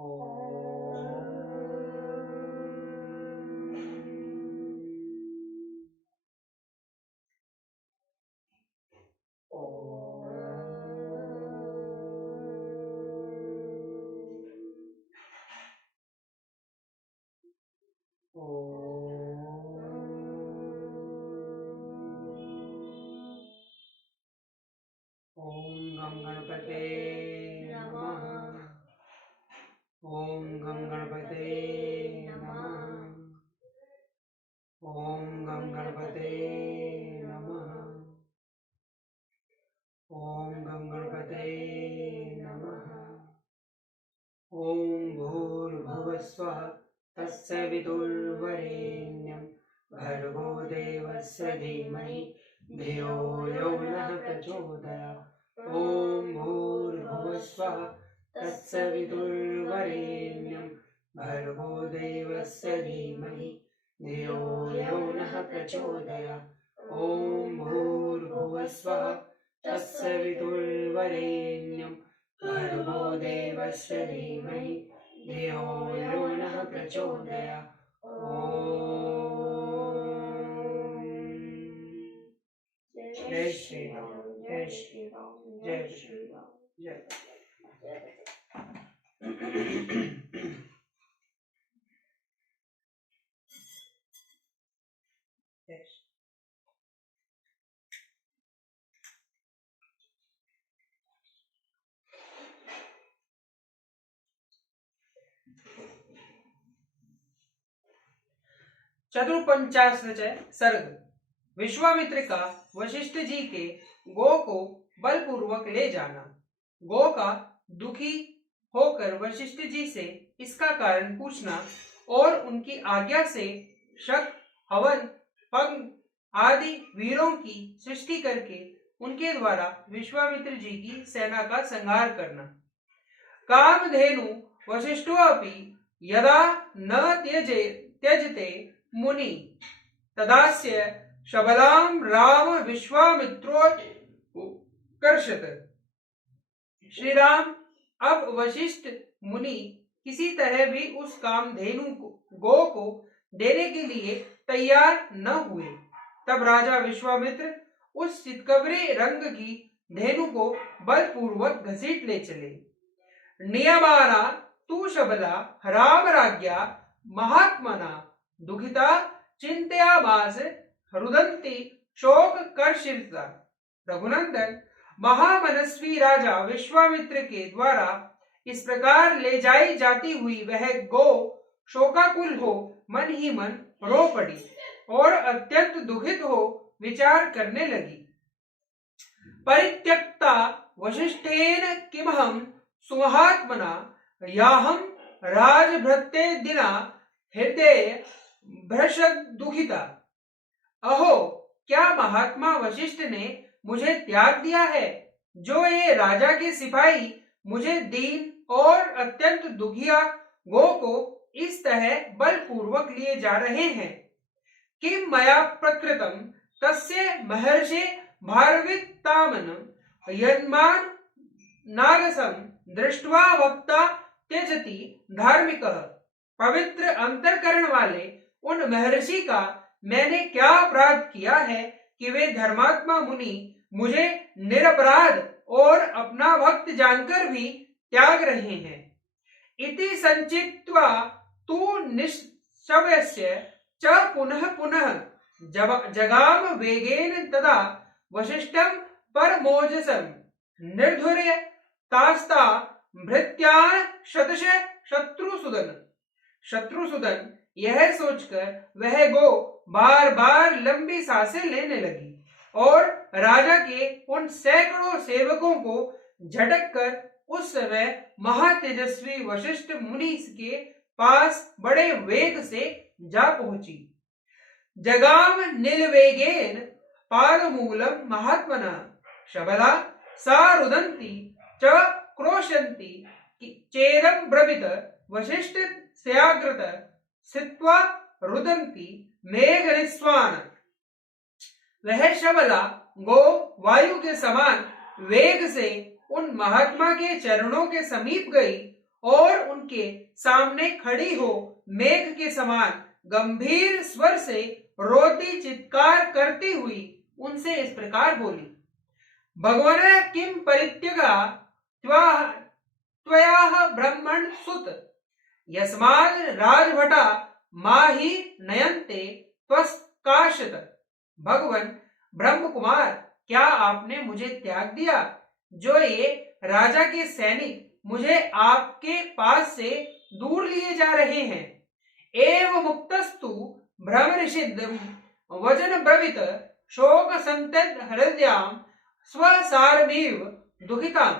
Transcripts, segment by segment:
ओम गं गणपते नमः। ओम गं गणपते नमः। ओम गं गणपते नमः। ओम गं गणपते नमः। ओम भूर्भुवस्वः तत्सवितुर्वरेण्यं भर्गो देवस्य धीमहि धियो यो नः प्रचोदयात्। ओम भूर्भुवस्वः तत्सवितुर्वरेण्यं भर्गो देवस्य धीमहि धियो यो नः प्रचोदयात्। ओम भूर्भुवस्वः तत्सवितुर्वरेण्यं भर्गो देवस्य धीमहि धियो यो नः प्रचोदयात्। जय श्री राम, जय श्री राम, जय श्री राम, जय। चतुर्पंचाशचय सर्ग। विश्वामित्र का वशिष्ठ जी के गो को बलपूर्वक ले जाना। गो का दुखी होकर वशिष्ठ जी से इसका कारण पूछना और उनकी आज्ञा से शक, हवन, पंग आदि वीरों की सृष्टि करके उनके द्वारा विश्वामित्र जी की सेना का संहार करना। कामधेनु वशिष्ठो अपि यदा न त्यजते मुनि तदास्य शबलाम राम विश्वामित्रोत्कर्षत। श्री राम अब वशिष्ठ मुनि किसी तरह भी उस कामधेनु गो को देने के लिए तैयार न हुए। तब राजा विश्वामित्र उस चितकबरे रंग की धेनु को बलपूर्वक घसीट ले चले। नियमाना तु शबला राम राज्ञा महात्मना दुखिता चिंतयामास रुदंती शोक कर्षिता। रघुनंदन, महामनस्वी राजा विश्वामित्र के द्वारा इस प्रकार ले जाई जाती हुई वह गो शोकाकुल हो मन ही मन रो पड़ी और अत्यंत दुखित हो विचार करने लगी। परित्यक्ता वशिष्ठेन किमहं सुमहात्मना याहं राजभृत्ते दिना हृदय भ्रशद दुखिता। अहो, क्या महात्मा वशिष्ठ ने मुझे त्याग दिया है, जो ये राजा के सिपाही मुझे दीन और अत्यंत दुखिया गो को इस तरह बलपूर्वक लिए जा रहे हैं। किम मया प्रकृतम तस्य महर्षे भारवित्तामन यन्मान नागसम दृष्ट्वा वक्ता त्यजति धार्मिकः। पवित्र अंतरकरण वाले उन महर्षि का मैंने क्या अपराध किया है कि वे धर्मात्मा मुनि मुझे निरपराध और अपना भक्त जानकर भी त्याग रहे हैं। इति संचित्वा तु निश्शव्यस्य च पुनः पुनः जगाम वेगेन तदा वशिष्ठं परमोजसं निर्धुर्य तास्ता भृत्यान शतश शत्रुसूदन यह सोचकर वह गो बार बार लंबी सांसें लेने लगी और राजा के उन सैकड़ों सेवकों को झटक कर उस समय महातेजस्वी वशिष्ठ मुनि के पास बड़े वेग से जा पहुंची। जगाम नीलवेगेन पादमूलम महात्मना शबला सा रुदंती च क्रोशंती चेदम ब्रवीत वशिष्ठ स्याग्रत स्थित्वा रुदंती मेघनिस्वान। वह शबला गो वायु के समान वेग से उन महात्मा के चरणों के समीप गई और उनके सामने खड़ी हो मेघ के समान गंभीर स्वर से रोती चित्कार करती हुई उनसे इस प्रकार बोली, भगवान किम परित्यगा त्वया ब्रह्मण सुत यस्माल राजभटा माही नयन्ते त्वस्काशत। भगवान ब्रह्म कुमार, क्या आपने मुझे त्याग दिया जो ये राजा के सैनिक मुझे आपके पास से दूर लिए जा रहे हैं। एव मुक्तस्तु भ्रमऋषिद् वचन ब्रवीत शोक संतप्त हृदयाम स्वसारमेव दुखिताम।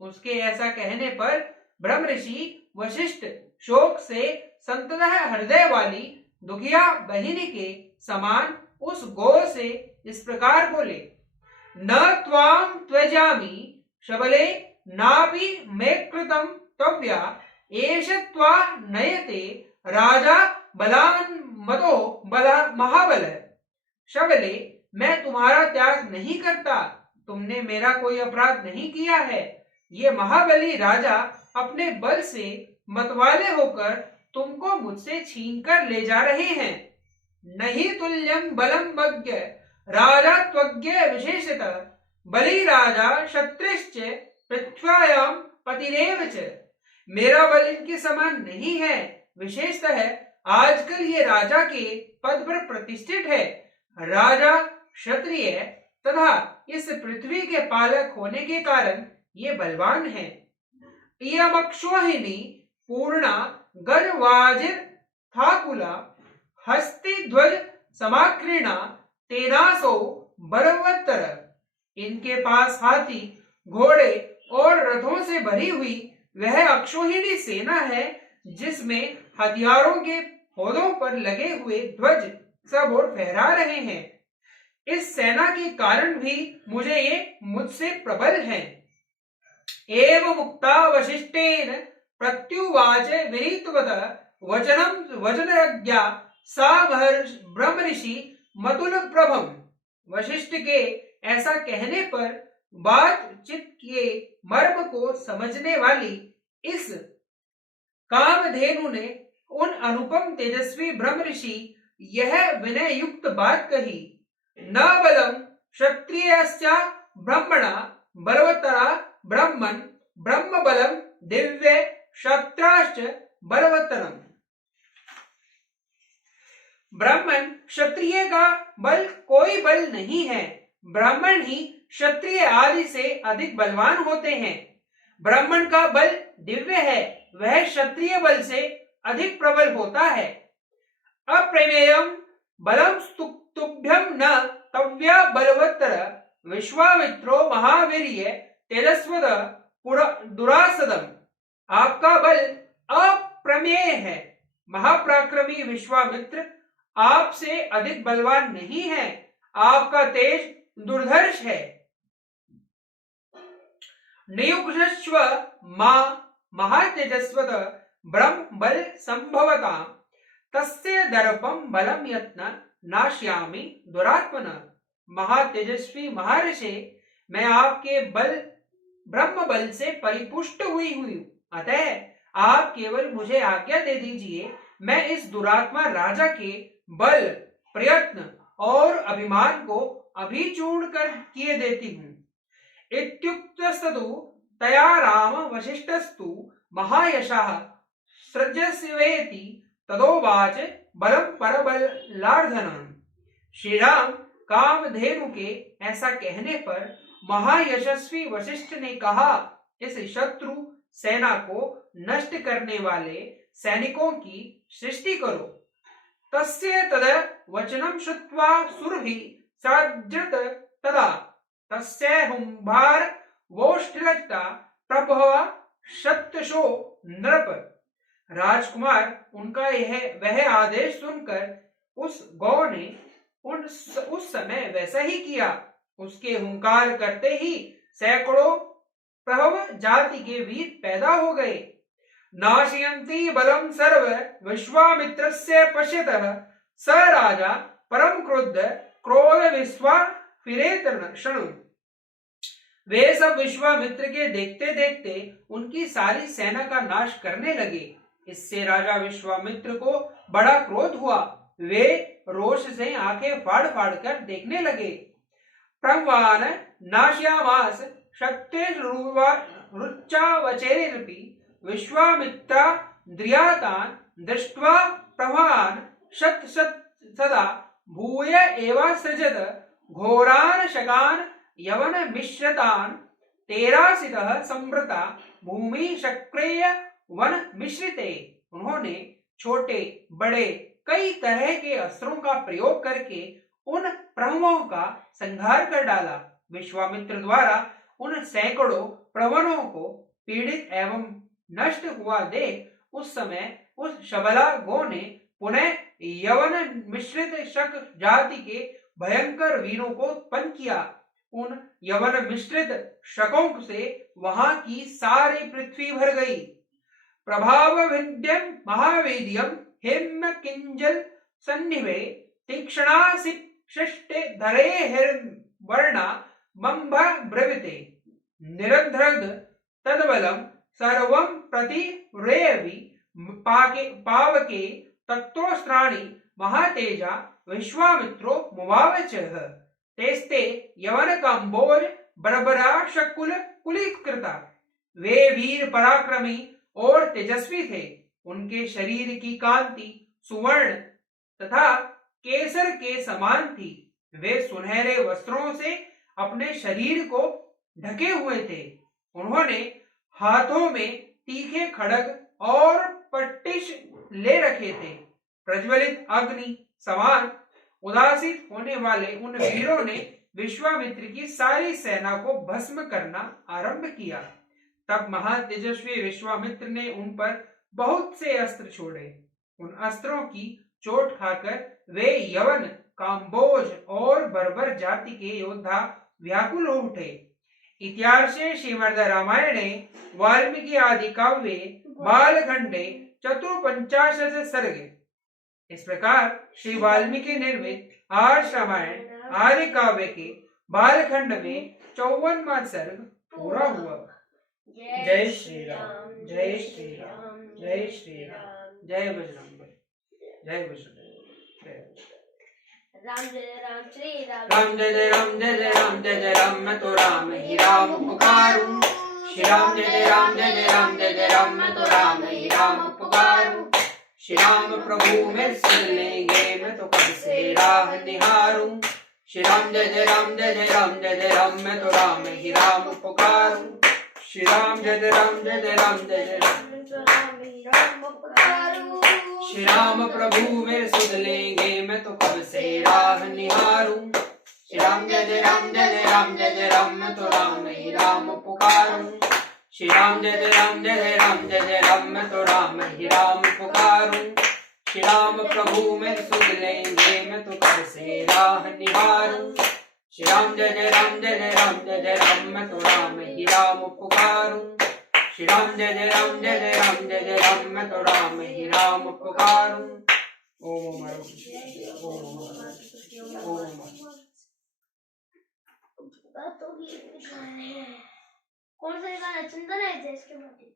उसके ऐसा कहने पर ब्रह्म ऋषि वशिष्ठ शोक से संतत हृदय वाली दुखिया बहिनी के समान उस गो से इस प्रकार बोले, न त्वाम त्यजामि शबले नापि मे कृतं तव्या एष त्वा नयते राजा बलान मतो बला महाबल। शबले, मैं तुम्हारा त्याग नहीं करता, तुमने मेरा कोई अपराध नहीं किया है। ये महाबली राजा अपने बल से मतवाले होकर तुमको मुझसे छीन कर ले जा रहे हैं। नहीं तुल्यम बलम वज्ञ राजा त्वज्ञ विशेषतः बलि राजा क्षत्रिश्च पृथ्व्यायाम पतिरेव च। मेरा बल इनके समान नहीं है, विशेषतः आजकल ये राजा के पद पर प्रतिष्ठित है। राजा क्षत्रिय तथा इस पृथ्वी के पालक होने के कारण ये बलवान है। इयमक्षोहिणी पूर्णा गजवाजिर थाकुला हस्ति ध्वज समाक्रीणा तेनासो बलवत्तर। इनके पास हाथी घोड़े और रथों से भरी हुई वह अक्षोहिणी सेना है जिसमें हथियारों के पौधों पर लगे हुए ध्वज सब और फहरा रहे हैं। इस सेना के कारण भी ये मुझसे प्रबल हैं। एव मुक्ता वशिष्ठेन प्रत्युवाच विनीतवत वचनम वचनज्ञा सा ब्रह्म ऋषि मतुल प्रभम। वशिष्ठ के ऐसा कहने पर बातचीत के मर्म को समझने वाली इस कामधेनु ने उन अनुपम तेजस्वी ब्रह्म ऋषि यह विनय युक्त बात कही, न बलम क्षत्रियस्य ब्रह्मणा बलवत्तरा ब्रह्मन् ब्रह्म बलम दिव्य क्षत्राश्च बलवत्तरम। ब्राह्मण क्षत्रिय का बल कोई बल नहीं है, ब्राह्मण ही क्षत्रिय आदि से अधिक बलवान होते हैं। ब्राह्मण का बल दिव्य है, वह क्षत्रिय बल से अधिक प्रबल होता है। अप्रमेयम बलम तुभ्यम न तव्या बलवत्तर विश्वामित्रो महावीर्य तेजस्वद दुरासदम। आपका बल अप्रमेय है, महापराक्रमी विश्वामित्र आपसे अधिक बलवान नहीं है, आपका तेज दुर्धर्ष है। नियुक्तस्व मां महातेजस्वत ब्रह्म बल संभवता तस्य दर्पम बलम यत्न नाश्यामि दुरात्मन। महातेजस्वी महर्षि, मैं आपके बल ब्रह्म बल से परिपुष्ट हुई हूं, अतः आप केवल मुझे आज्ञा दे दीजिए, मैं इस दुरात्मा राजा के बल प्रयत्न और अभिमान को अभी चूर्ण कर किए देती हूं। इत्युक्तस्तु तया राम वशिष्ठस्तु महायशः सृजस्वेति तदोवाच बलम परबलार्धनम्। श्री राम कामधेनु के ऐसा कहने पर महायशस्वी वशिष्ठ ने कहा, इस शत्रु सेना को नष्ट करने वाले सैनिकों की सृष्टि करो। तस्य तद वचनम श्रुत्वा सुरभि सज्जत तदा तस्य हुंभार वोष्ठिरता प्रभव शतशो नृप। राजकुमार, उनका वह आदेश सुनकर उस गौ ने उस समय वैसा ही किया। उसके हुंकार करते ही सैकड़ों प्रभव जाति के वीर पैदा हो गए। नाशयन्ति बलम सर्व विश्वामित्रस्य पश्यतः स राजा परम क्रुद्ध क्रोध विश्वा फिरेतर्षण। वे सब विश्वामित्र के देखते देखते उनकी सारी सेना का नाश करने लगे। इससे राजा विश्वामित्र को बड़ा क्रोध हुआ। वे रोष से आंखें फाड़ फाड़ कर देखने लगे। प्रवान नाश्यामास शक्तिरुच्चावचेरपि विश्वामित्रा द्रियातान् दृष्ट्वा प्रवान शत सदा भूय एवासृजत घोरान् शकान् यवन मिश्रतान् तेरासितः संवृता भूमि शक्रेय वन मिश्रिते। उन्होंने छोटे बड़े कई तरह के अस्त्रों का प्रयोग करके उन प्रवरों का संहार कर डाला। विश्वामित्र द्वारा उन सैकड़ों प्रवरों को पीड़ित एवं नष्ट हुआ देख उस समय उस शबला गो ने पुनः यवन मिश्रित शक जाति के भयंकर वीरों को उत्पन्न किया। उन यवन मिश्रित शकों से वहां की सारी पृथ्वी भर गई। प्रभाव विद्यम महावेद्यम हिम किंजल सन्निवे तीक्ष्णासि शिष्टे धरे वर्णा बंभ ब्रविते निरध्रद तदबलम सर्वं प्रति रेयवि पावके तत्रोस्त्राणि महातेजा विश्वामित्रो मुवावचः तेस्ते यवन काम्बोज बरबरा शकुल कुलितकृता। वे वीर पराक्रमी और तेजस्वी थे। उनके शरीर की कांति सुवर्ण तथा केसर के समान थी। वे सुनहरे वस्त्रों से अपने शरीर को ढके हुए थे। उन्होंने हाथों में तीखे खड्ग और पट्टिश ले रखे थे। प्रज्वलित अग्नि समान उदासित होने वाले उन वीरों ने विश्वामित्र की सारी सेना को भस्म करना आरंभ किया। तब महान तेजस्वी विश्वामित्र ने उन पर बहुत से अस्त्र छोड़े। उन अस्त्रों की चोट खाकर वे यवन काम्बोज और बर्बर जाति के योद्धा व्याकुल हो उठे। इतिहासे श्रीमद् रामायणे वाल्मीकि आदि काव्ये बालखंडे चतुर्पंचाशत् सर्गे। इस प्रकार श्री वाल्मीकि निर्मित आर्ष रामायण आदि काव्य के बालखंड में 54वां सर्ग पूरा हुआ। जय श्री राम, जय श्री राम, जय श्री राम, जय बजरंग, जय बजरंग। राम जय राम श्री राम, राम जय जय राम, जय जय राम, जय जय राम, मैं तो राम ही राम पुकारूं। श्री राम जय जय राम, जय जय राम, जय जय राम, मैं तो राम ही राम पुकारूं। श्री राम प्रभु मेरे सुन लेंगे, मैं तो कब से राह निहारूं। श्री राम जय जय राम, जय जय राम, जय जय राम, मैं तो राम ही राम पुकारूं। श्री राम जय जय राम, जय जय राम, जय जय राम, श्री राम प्रभु मेरे सुन लेंगे, मैं तो कब से राह निहारूं। श्री राम जय जय राम, जय जय राम, जय जय राम, मैं तो राम ही राम पुकारूं। श्री राम जय जय राम, जय जय राम, जय जय राम, मैं तो राम ही राम पुकारूं। श्री राम प्रभु मेरे सुन लेंगे, मैं तो कब से राह निहारूं। श्री राम जय जय राम, जय जय राम, जय जय राम, मैं तो राम ही राम पुकारूं। श्री राम जय जय राम, जय जय राम, जय जय राम, मैं तो राम ही राम पुकारूं। ओम कौन सा गाना? चंदन है देश के माटी।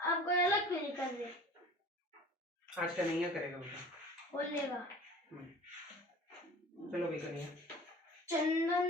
आप कोई अलग क्यों नहीं कर रहे? आज का नहीं करेगा बेटा, बोलेगा। चलो भी करिए। चंदन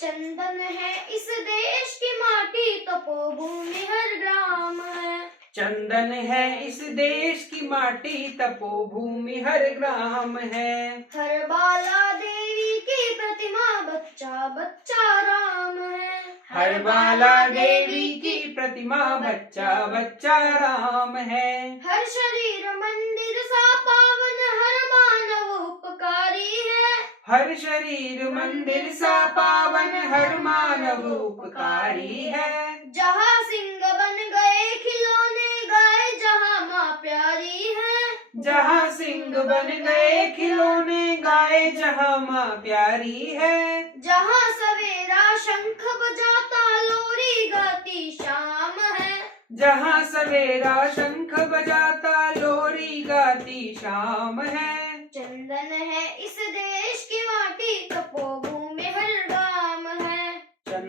चंदन है इस देश की माटी, तपोभूमि हर ग्राम है। चंदन है इस देश की माटी, तपोभूमि हर ग्राम है। हर बाला देवी की प्रतिमा, बच्चा बच्चा राम है। हर बाला देवी की प्रतिमा, बच्चा बच्चा राम है। हर शरीर मंदिर सा पावन, हर मानव उपकारी है। हर शरीर मंदिर सा पावन, हर मानव उपकारी है। जहाँ सिंह बन गए खिलौने, गाय जहाँ माँ प्यारी है। जहाँ सिंह बन गए खिलौने, गाय जहाँ माँ प्यारी है। जहाँ सवेरा शंख बजाता, लोरी गाती शाम है। जहाँ सवेरा शंख बजाता, लोरी गाती शाम है। चंदन है इस देश की माटी, तपोभूमि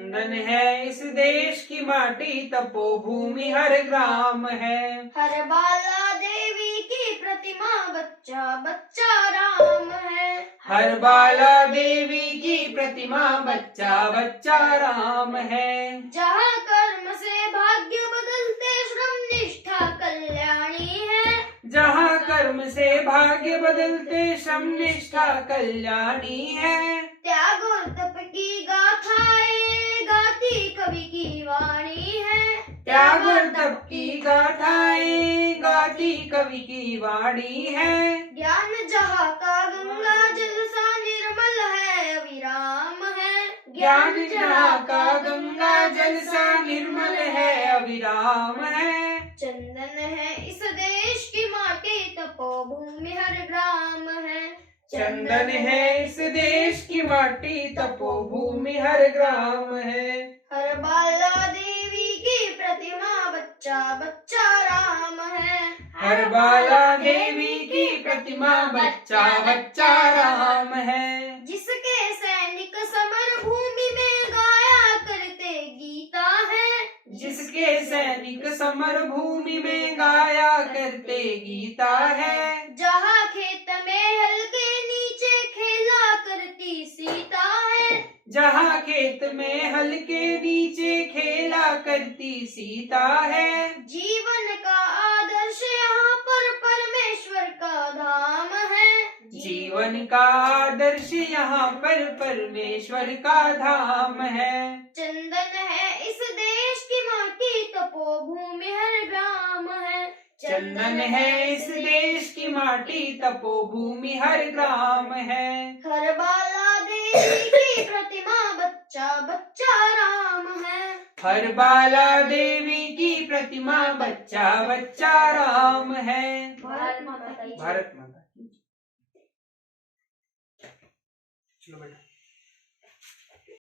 चंदन है इस देश की माटी, तपोभूमि हर ग्राम है। हर बाला देवी की प्रतिमा, बच्चा बच्चा राम है। हर बाला देवी की प्रतिमा, बच्चा बच्चा राम है। जहाँ कर्म से भाग्य बदलते, श्रम निष्ठा कल्याणी है। जहाँ कर्म से भाग्य बदलते, श्रम निष्ठा कल्याणी है। त्याग और तप की गाथाएं गाती कवि की वाणी है। त्याग और तप की गाथाएं गाती कवि की वाणी है। ज्ञान जहाँ का गंगा जल सा निर्मल है, अविराम है। ज्ञान जहाँ का गंगा जल सा निर्मल है, अविराम है। चंदन है इस देश की माटी, तपोभूमि हर ग्राम है। चंदन है इस देश की माटी, तपोभूमि हर ग्राम है। हर बाला देवी की प्रतिमा, बच्चा बच्चा राम है। हर बाला देवी की प्रतिमा, बच्चा बच्चा राम है। जिसके सैनिक समर भूमि में गाया करते गीता है। जिसके सैनिक समर भूमि में गाया करते गीता है। जहाँ खेत में हल के नीचे खेला करती सीता है। जहाँ खेत में हल के नीचे खेला करती सीता है। जीवन का आदर्श यहाँ पर परमेश्वर का धाम है। जीवन का आदर्श यहाँ पर परमेश्वर का धाम है। चंदन है इस देश की माटी, तपोभूमि हर ग्राम है। चंदन है इस देश की माटी, तपोभूमि हर ग्राम है। हर बाला देवी की प्रतिमा, बच्चा बच्चा राम है। हर बाला देवी की प्रतिमा, बच्चा बच्चा राम है। भारत माता की जय। भारत माता की जय। चलो बेटा।